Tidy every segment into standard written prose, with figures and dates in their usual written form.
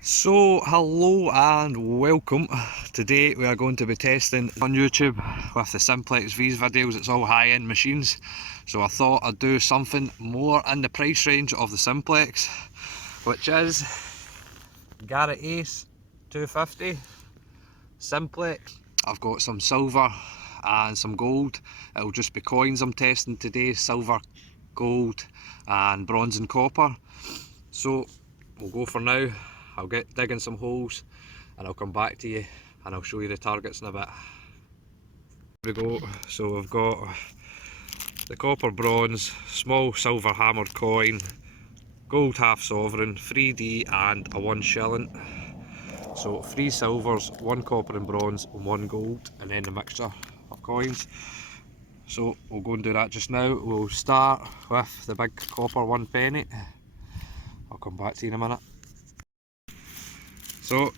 So hello and welcome. Today we are going to be testing on YouTube with the simplex V's videos. It's all high-end machines, so I thought I'd do something more in the price range of the simplex, which is Garret Ace 250 simplex. I've got some silver and some gold. It'll just be coins I'm testing today: silver, gold and bronze and copper. So we'll go for now. I'll get digging some holes and I'll come back to you and I'll show you the targets in a bit. Here we go. So we've got the copper bronze, small silver hammered coin, gold half sovereign, 3D and a 1 shilling. So 3 silvers, 1 copper and bronze and 1 gold, and then the mixture of coins. So we'll go and do that just now. We'll start with the big copper 1 penny. I'll come back to you in a minute. So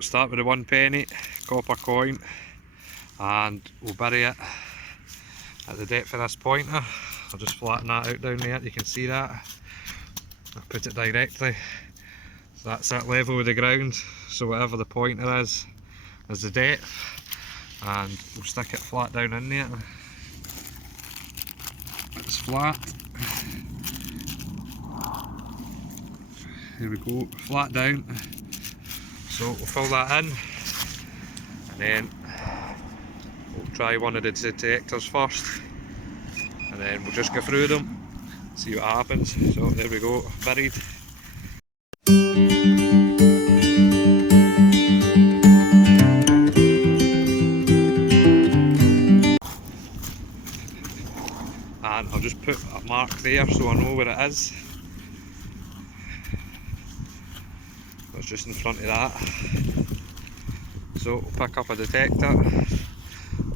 start with the 1 penny copper coin and we'll bury it at the depth of this pointer. I'll just flatten that out down there, you can see that. I'll put it directly, so that's at level with the ground, so whatever the pointer is the depth, and we'll stick it flat down in there. It's flat. Here we go, flat down. So we'll fill that in, and then we'll try one of the detectors first, and then we'll just go through them, see what happens. So there we go, buried. And I'll just put a mark there so I know where it is. It's just in front of that. So we'll pick up a detector and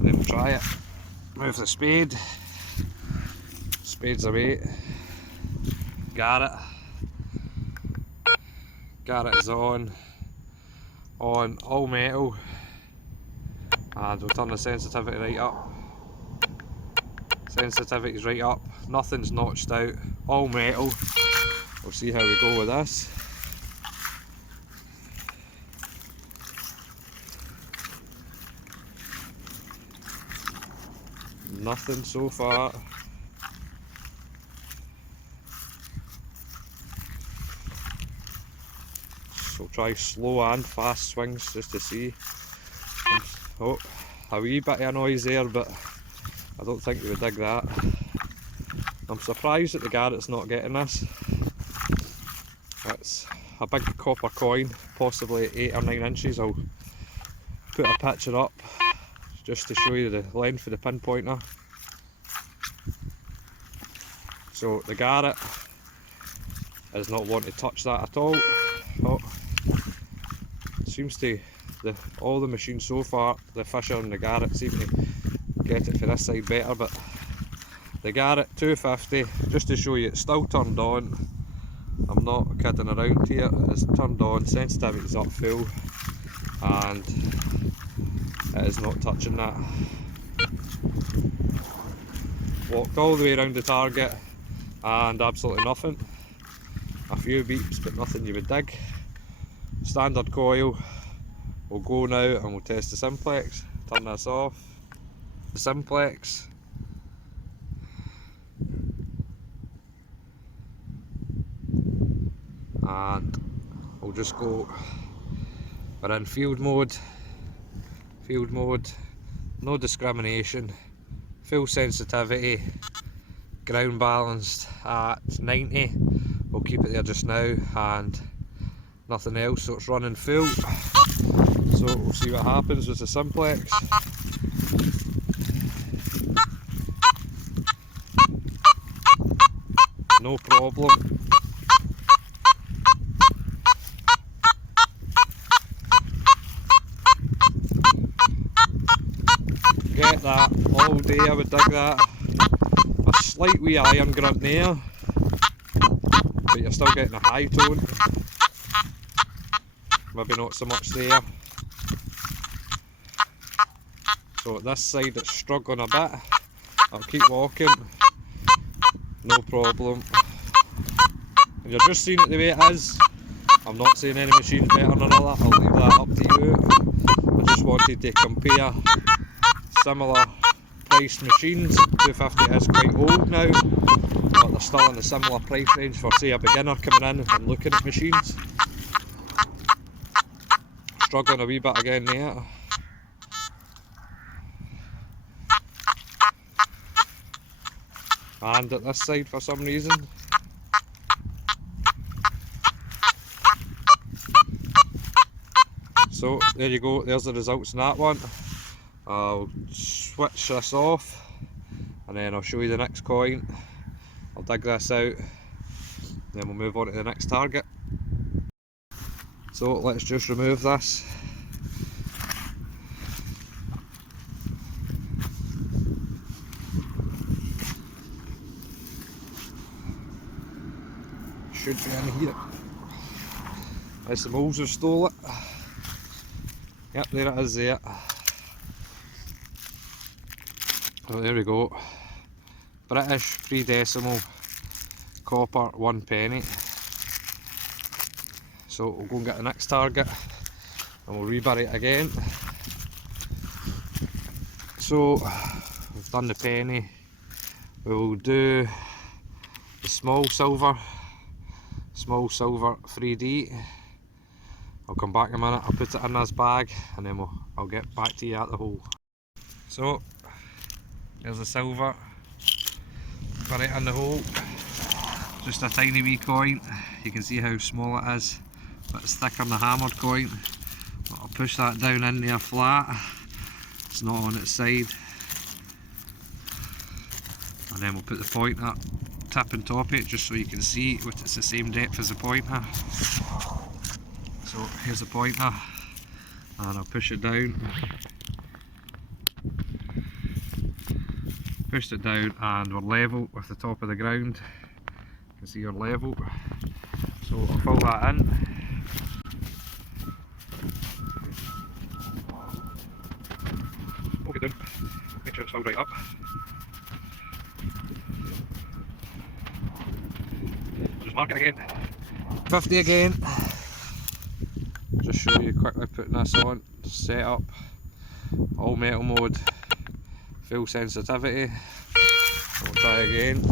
then we'll try it. Move the spade. Spade's away. Garret. Garret is on all metal, and we'll turn the sensitivity right up. Sensitivity's right up, nothing's notched out, all metal. We'll see how we go with this. Nothing so far. So try slow and fast swings just to see. Oh, a wee bit of a noise there, but I don't think you would dig that. I'm surprised that the Garret's not getting this. It's a big copper coin, possibly 8 or 9 inches. I'll put a picture up just to show you the length of the pinpointer. So the Garret is not wanting to touch that at all. Oh, seems to, all the machines so far, the Fisher and the Garret seem to get it for this side better, but the Garret 250, just to show you, it's still turned on. I'm not kidding around here, it's turned on, sensitivity is up full, and it is not touching that. Walked all the way around the target and absolutely nothing. A few beeps but nothing you would dig. Standard coil. We'll go now and we'll test the simplex. Turn this off. The simplex. And we'll just go, we're in field mode, no discrimination, full sensitivity, ground balanced at 90, we'll keep it there just now, and nothing else, so it's running full. So we'll see what happens with the simplex. No problem. Get that all day, I would dig that. A slight wee iron grunt there, but you're still getting a high tone. Maybe not so much there. So at this side it's struggling a bit. I'll keep walking, no problem. And you're just seeing it the way it is. I'm not saying any machine's better than another, I'll leave that up to you. I just wanted to compare similar priced machines. 250 is quite old now, but they're still in a similar price range for, say, a beginner coming in and looking at machines. Struggling a wee bit again there. And at this side for some reason. So there you go, there's the results in that one. I'll switch this off and then I'll show you the next coin. I'll dig this out, then we'll move on to the next target. So let's just remove this. Should be in here. As the moles have stole it. Yep, there it is there. Oh, there we go. British 3 decimal copper 1 penny. So we'll go and get the next target and we'll rebury it again. So we've done the penny. We'll do the small silver 3D. I'll come back in a minute, I'll put it in this bag and then I'll get back to you at the hole. So there's the silver, put it in the hole, just a tiny wee coin. You can see how small it is, but it's thicker than the hammered coin. I'll push that down in there flat, it's not on its side, and then we'll put the pointer tip on top of it just so you can see it's the same depth as the pointer. So here's the pointer and I'll push it down. Pushed it down and we're level with the top of the ground. You can see you're level. So I'll fill that in. Poke it down, make sure it's filled right up. Just mark it again. 50 again. Just show you quickly putting this on, set up, all metal mode, full sensitivity. We'll try again.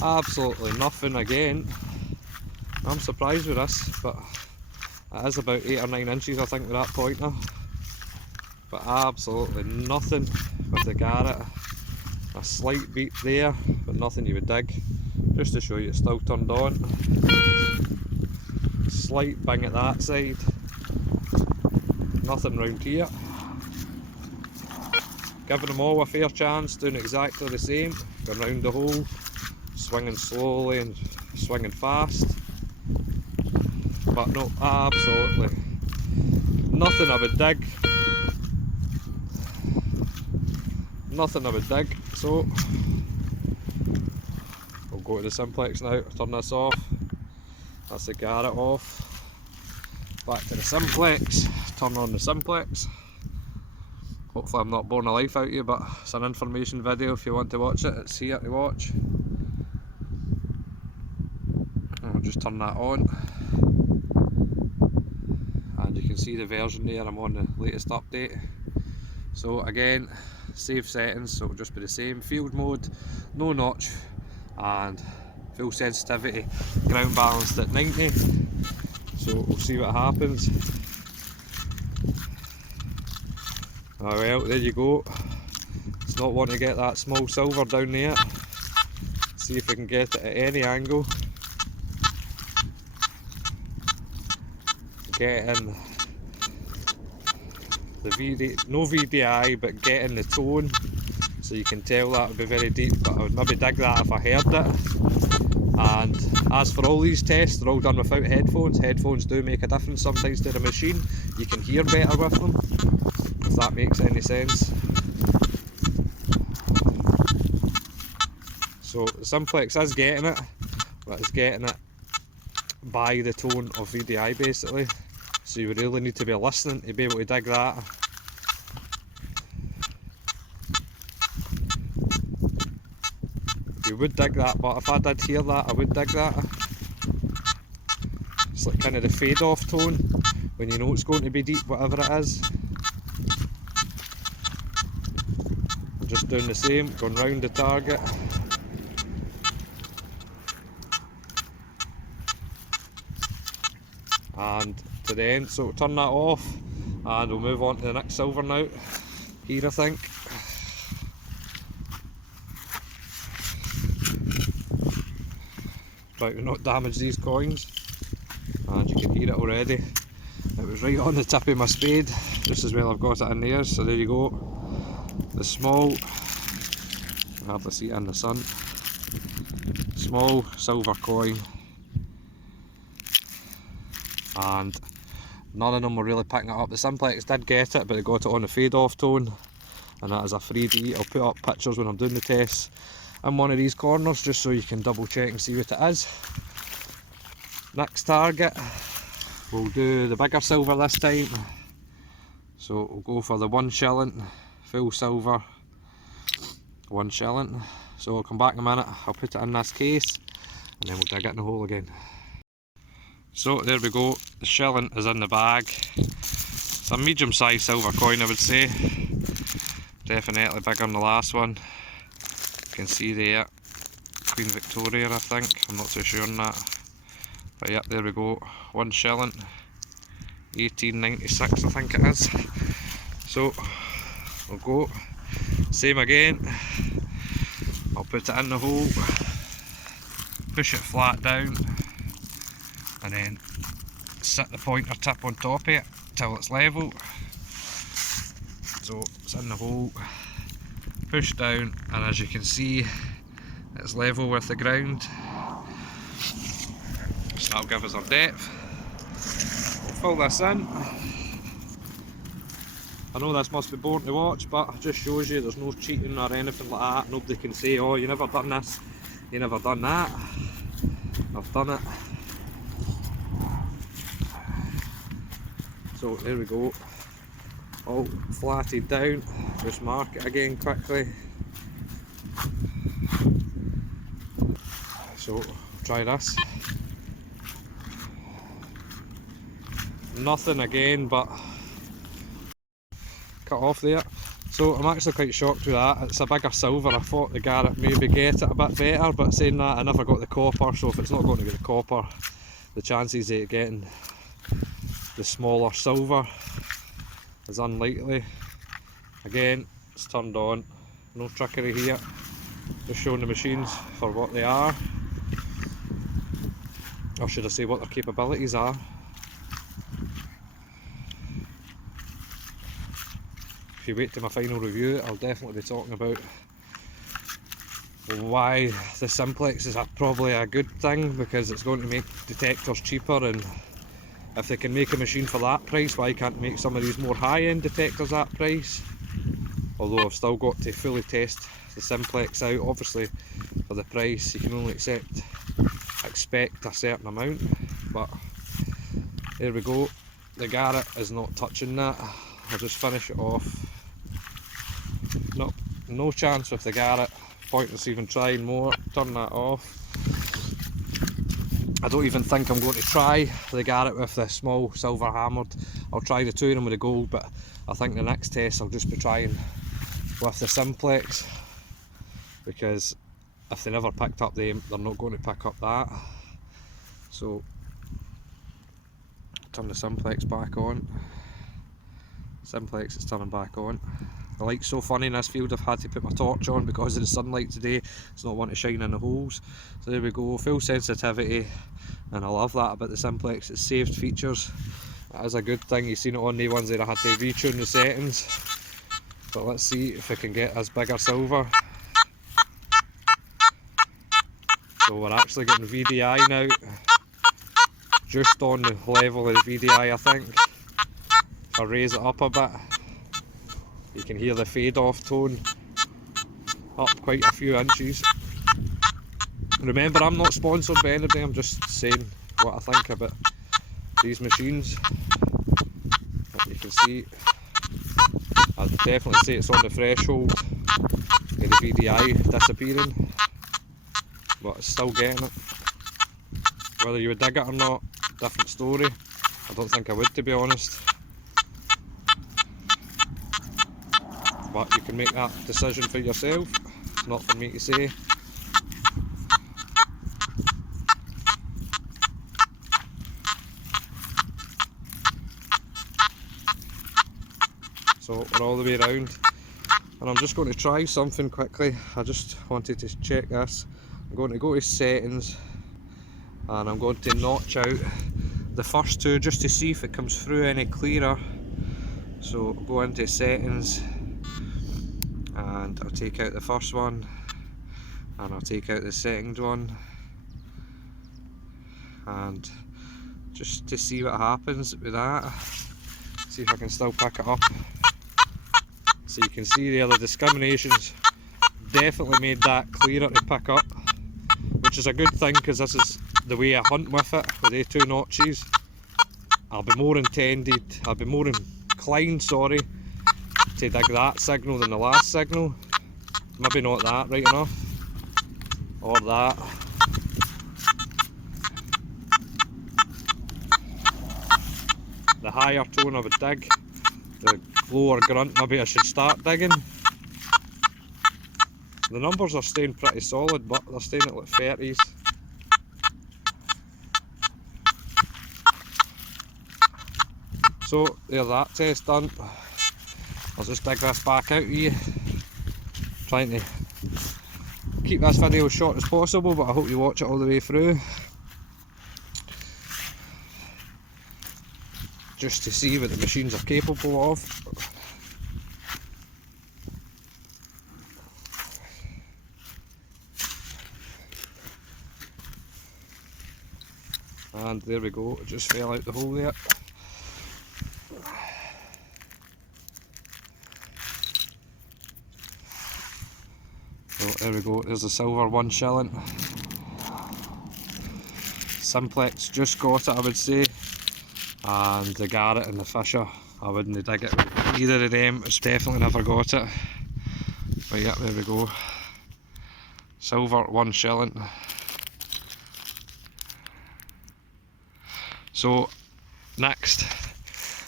Absolutely nothing again. I'm surprised with this, but it is about 8 or 9 inches I think with that pointer. But absolutely nothing with the Garret. A slight beep there, but nothing you would dig. Just to show you it's still turned on. Slight bang at that side. Nothing round here. Giving them all a fair chance, doing exactly the same. Going round the hole, swinging slowly and swinging fast. But no, absolutely nothing I would dig. Nothing I would dig. So we'll go to the simplex now, turn this off. That's the Garret off. Back to the simplex, turn on the simplex. Hopefully I'm not boring the life out of you, but it's an information video. If you want to watch it, it's here to watch. I'll just turn that on. And you can see the version there, I'm on the latest update. So again, save settings, so it'll just be the same. Field mode, no notch, and full sensitivity, ground balanced at 90. So we'll see what happens. Oh well, there you go. It's not wanting to get that small silver down there. See if we can get it at any angle. Getting the no VDI, but getting the tone, so you can tell that would be very deep. But I would maybe dig that if I heard it. And as for all these tests, they're all done without headphones. Headphones do make a difference sometimes to the machine. You can hear better with them, if that makes any sense. So the simplex is getting it, but it's getting it by the tone of VDI basically. So you would really need to be listening to be able to dig that. You would dig that, but if I did hear that, I would dig that. It's like kind of the fade off tone when you know it's going to be deep, whatever it is. I'm just doing the same, going round the target. And to the end, so turn that off and we'll move on to the next silver now. Here I think. Try to not damage these coins, and you can hear it already. It was right on the tip of my spade, just as well I've got it in there, so there you go. The small, you can hardly see it in the sun, small silver coin, and none of them were really picking it up. The simplex did get it, but they got it on the fade off tone, and that is a freebie. I'll put up pictures when I'm doing the tests in one of these corners just so you can double check and see what it is. Next target, we'll do the bigger silver this time, so we'll go for the 1 shilling, full silver, 1 shilling. So I'll come back in a minute, I'll put it in this case and then we'll dig it in the hole again. So there we go, the shilling is in the bag. It's a medium sized silver coin, I would say, definitely bigger than the last one. You can see there, Queen Victoria I think, I'm not too sure on that. But yep, there we go, 1 shilling, 1896 I think it is. So we'll go, same again, I'll put it in the hole, push it flat down, and then set the pointer tip on top of it till it's level. So it's in the hole, push down, and as you can see it's level with the ground, so that'll give us our depth. We'll fill this in. I know this must be boring to watch, but it just shows you there's no cheating or anything like that. Nobody can say, oh, you never done this, you never done that. I've done it. So there we go, all flatted down. Just mark it again quickly. So try this. Nothing again, but cut off there. So I'm actually quite shocked with that. It's a bigger silver. I thought the Garret maybe get it a bit better, but saying that, I never got the copper, so if it's not going to get the copper, the chances of it getting the smaller silver is unlikely. Again, it's turned on, no trickery here, just showing the machines for what they are, or should I say what their capabilities are. If you wait to my final review, I'll definitely be talking about why the simplex is probably a good thing, because it's going to make detectors cheaper, and if they can make a machine for that price, why can't they make some of these more high-end detectors that price? Although I've still got to fully test the simplex out. Obviously for the price you can only expect a certain amount, but there we go. The Garret is not touching that. I'll just finish it off. Nope, no chance with the Garret. Pointless even trying more. Turn that off. I don't even think I'm going to try the Garret with the small silver hammered. I'll try the two of them with the gold, but I think the next test I'll just be trying with the simplex, because if they never picked up them, they're not going to pick up that. So turn the simplex back on. Simplex is turning back on. The light's so funny in this field, I've had to put my torch on because of the sunlight today. It's not wanting to shine in the holes. So there we go, full sensitivity, and I love that about the simplex. It's saved features. That is a good thing. You've seen it on the ones that I had to retune the settings. But let's see if I can get as bigger silver. So we're actually getting VDI now. Just on the level of the VDI, I think. If I raise it up a bit, you can hear the fade off tone up quite a few inches. Remember, I'm not sponsored by anybody, I'm just saying what I think about these machines. But you can see, I'd definitely say it's on the threshold of the VDI disappearing. but it's still getting it. Whether you would dig it or not, different story. I don't think I would, to be honest. But you can make that decision for yourself. It's not for me to say. So we're all the way around, and I'm just going to try something quickly. I just wanted to check this. I'm going to go to settings, and I'm going to notch out the first two just to see if it comes through any clearer. So I'll go into settings, and I'll take out the first one, and I'll take out the second one, and just to see what happens with that. See if I can still pick it up. So you can see there the discriminations definitely made that clearer to pick up, which is a good thing because this is the way I hunt with it, with the two notches. I'll be more inclined, sorry, to dig that signal than the last signal. Maybe not that right enough, or that. The higher tone I would dig, the lower grunt maybe I should start digging. The numbers are staying pretty solid, but they're staying at like 30s. So there's that test done. I'll just dig this back out of you. Trying to keep this video as short as possible, but I hope you watch it all the way through. Just to see what the machines are capable of. And there we go, it just fell out the hole there. So there we go, there's the silver 1 shilling. Simplex just got it, I would say. And the Garret and the Fisher, I wouldn't dig it with either of them, it's definitely never got it. But yeah, there we go. Silver 1 shilling. So next,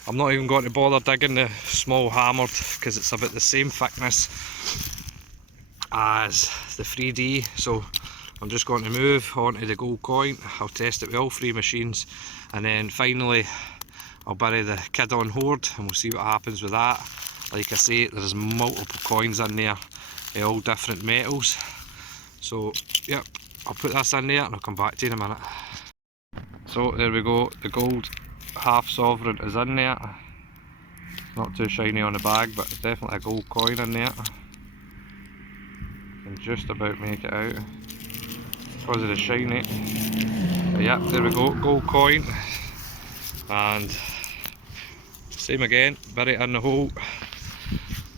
I'm not even going to bother digging the small hammered because it's about the same thickness as the 3D. So I'm just going to move on to the gold coin. I'll test it with all three machines, and then finally I'll bury the kid on hoard and we'll see what happens with that. Like I say, there's multiple coins in there, all different metals. So yep, I'll put this in there and I'll come back to you in a minute. So there we go, the gold half sovereign is in there. Not too shiny on the bag, but it's definitely a gold coin in there. Can just about make it out because of the shiny. But yeah, there we go, gold coin. And same again, bury it in the hole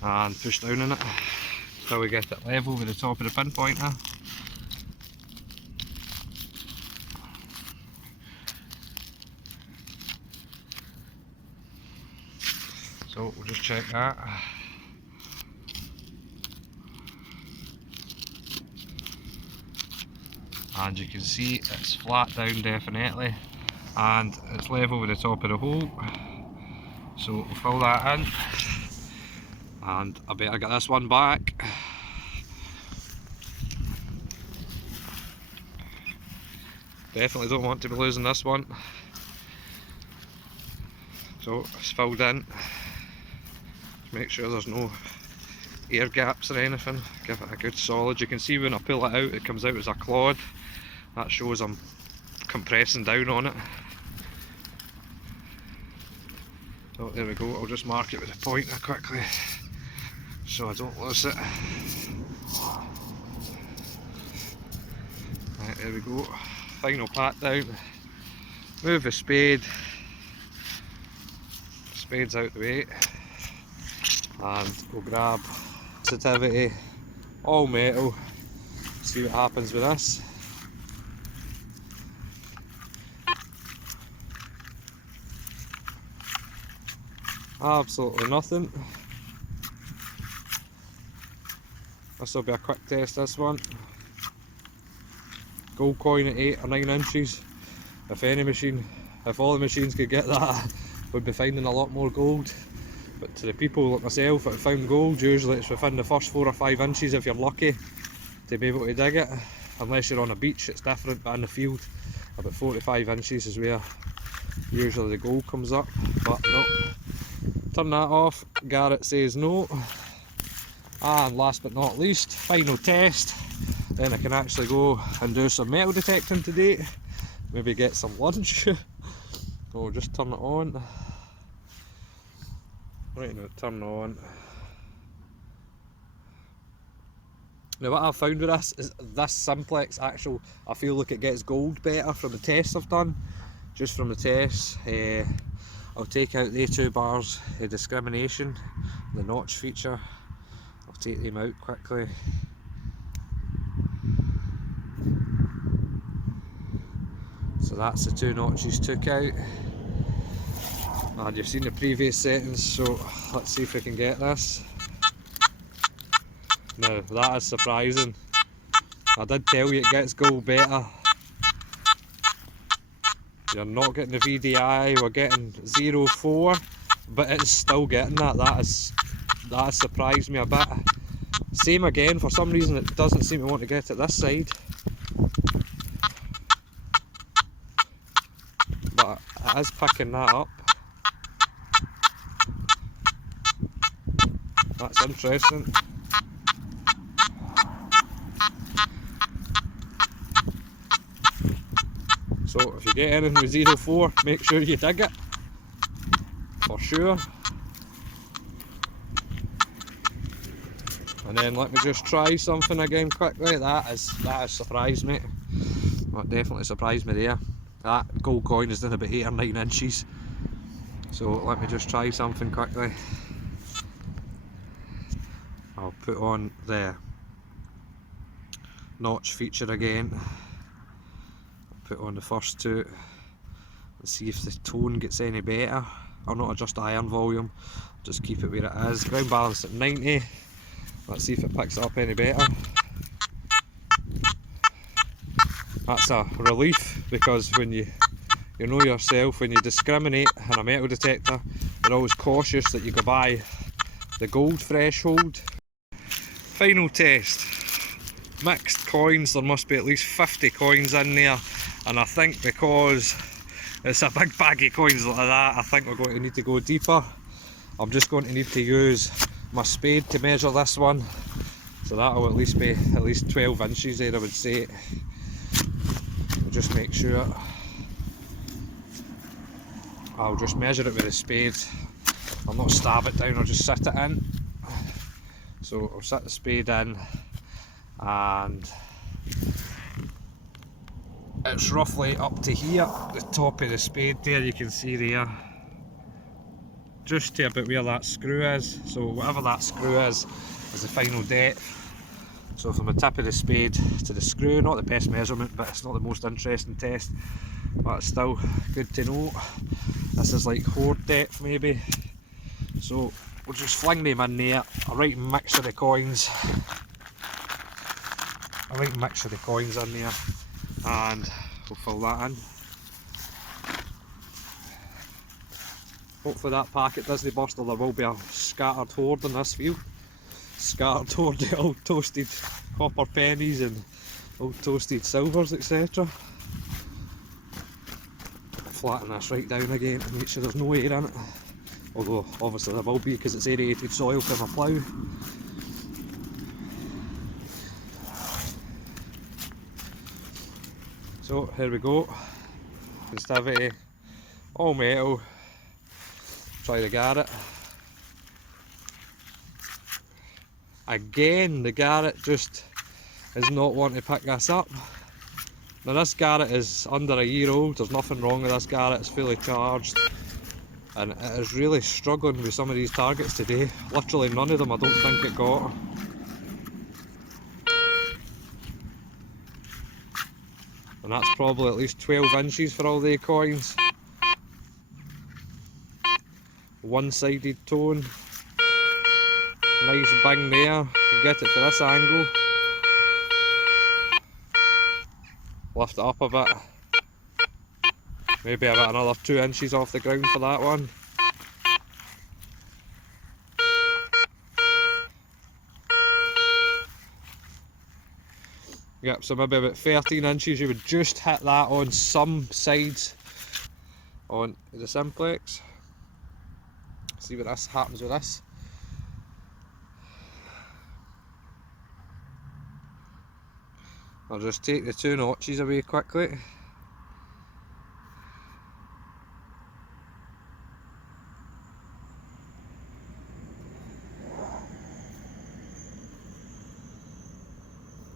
and push down in it until we get it level with the top of the pinpointer. So we'll just check that. And you can see it's flat down definitely, and it's level with the top of the hole. So we'll fill that in, and I better get this one back. Definitely don't want to be losing this one. So it's filled in. Make sure there's no air gaps or anything. Give it a good solid. You can see when I pull it out, it comes out as a clod. That shows I'm compressing down on it. So there we go, I'll just mark it with a pointer quickly so I don't lose it. Right, there we go, final pat down. Move the spade. Spade's out the way. And we'll grab sensitivity, all metal, see what happens with this. Absolutely nothing. This will be a quick test, this one. gold coin at 8 or 9 inches. If all the machines could get that, we'd be finding a lot more gold. But to the people like myself that have found gold, usually it's within the first 4 or 5 inches if you're lucky to be able to dig it. Unless you're on a beach, it's different, but in the field, about 4 to 5 inches is where usually the gold comes up. But no, turn that off. Garret says no. And last but not least, final test. Then I can actually go and do some metal detecting today. Maybe get some lunch. So just turn it on. Right now, turn it on. Now what I've found with this is this simplex actual, I feel like it gets gold better from the tests I've done. Just from the tests, I'll take out the 2 bars of discrimination, the notch feature. I'll take them out quickly. So that's the 2 notches took out. And you've seen the previous settings, so let's see if we can get this. Now that is surprising. I did tell you it gets gold better. You're not getting the VDI, we're getting 0.4, but it's still getting that. That has surprised me a bit. Same again, for some reason it doesn't seem to want to get it this side. But it is picking that up. That's interesting. So if you get anything with 0.4, make sure you dig it, for sure. And then let me just try something again quickly. That has surprised me. That definitely surprised me there. That gold coin is in about 8 or 9 inches. So let me just try something quickly. I'll put on the notch feature again. Put on the first 2 and see if the tone gets any better. I'll not adjust the iron volume, just keep it where it is. Ground balance at 90. Let's see if it picks it up any better. That's a relief, because when you know yourself, when you discriminate in a metal detector, you're always cautious that you go by the gold threshold. Final test. Mixed coins, there must be at least 50 coins in there. And I think because it's a big bag of coins like that, I think we're going to need to go deeper. I'm just going to need to use my spade to measure this one. So that'll at least be at least 12 inches there, I would say. We'll just make sure. I'll just measure it with a spade. I'll not stab it down, I'll just sit it in. So I'll sit the spade in, and it's roughly up to here, the top of the spade there, you can see there, just to about where that screw is. So whatever that screw is the final depth. So from the tip of the spade to the screw, not the best measurement, but it's not the most interesting test, but it's still good to know. This is like hoard depth maybe. So we'll just fling them in there, a right mix of the coins. A right mix of the coins in there, and we'll fill that in. Hopefully that packet doesn't burst, or there will be a scattered hoard in this field. Scattered hoard of old toasted copper pennies and old toasted silvers, etc. Flatten this right down again and make sure there's no air in it. Although obviously there will be, because it's aerated soil from a plough. So here we go. Sensitivity, all metal. Try the Garret. Again, the Garret just is not wanting to pick this up. Now this Garret is under a year old, there's nothing wrong with this Garret, it's fully charged. And it is really struggling with some of these targets today. Literally none of them I don't think it got. And that's probably at least 12 inches for all the coins. One-sided tone. Nice bang there. You can get it for this angle. lift it up a bit. Maybe about another 2 inches off the ground for that one. Yep, so maybe about 13 inches, you would just hit that on some sides on the simplex. See what this happens with this. I'll just take the 2 notches away quickly.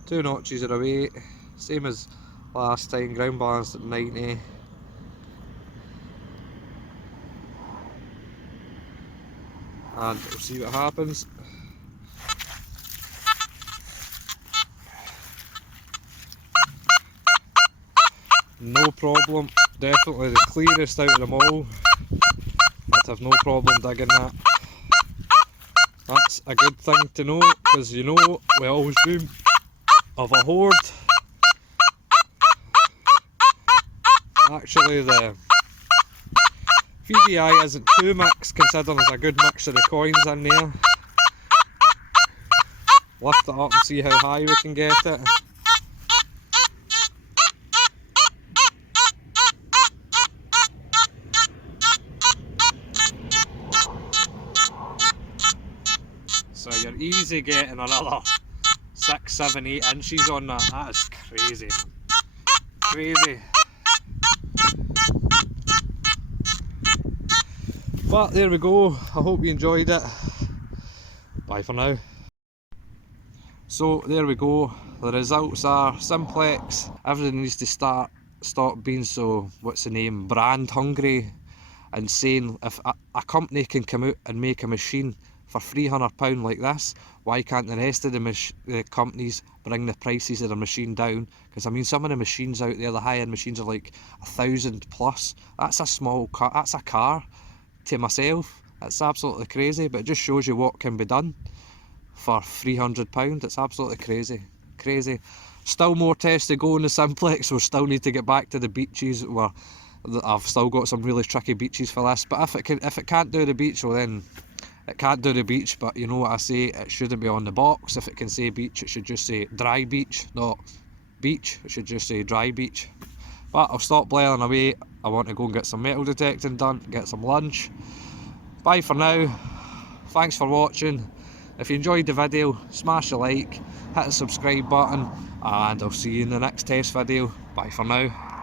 Two notches are away, same as last time, ground balanced at 90. And we'll see what happens. No problem, definitely the clearest out of them all. I'd have no problem digging that. That's a good thing to know, because you know we always dream of a hoard. Actually the VDI isn't too mixed, considering there's a good mixture of coins in there. Lift it up and see how high we can get it. So you're easy getting another 6, 7, 8 inches on that. That is crazy. Crazy. But there we go. I hope you enjoyed it. Bye for now. So there we go. The results are simplex. Everything needs to stop being so, what's the name, brand hungry and saying if a company can come out and make a machine for £300 like this, why can't the rest of the companies bring the prices of their machine down? Because I mean, some of the machines out there, the high-end machines, are like 1,000 plus. That's a small car, that's a car to myself. It's absolutely crazy, but it just shows you what can be done for £300. It's absolutely crazy, crazy. Still more tests to go in the simplex. We still need to get back to the beaches. Where I've still got some really tricky beaches for this, but if it can't do the beach, well then it can't do the beach. But you know what I say, it shouldn't be on the box. If it can say beach, it should just say dry beach, not beach. It should just say dry beach. But I'll stop blaring away. I want to go and get some metal detecting done, get some lunch. Bye for now. Thanks for watching. If you enjoyed the video, smash a like, hit the subscribe button, and I'll see you in the next test video. Bye for now.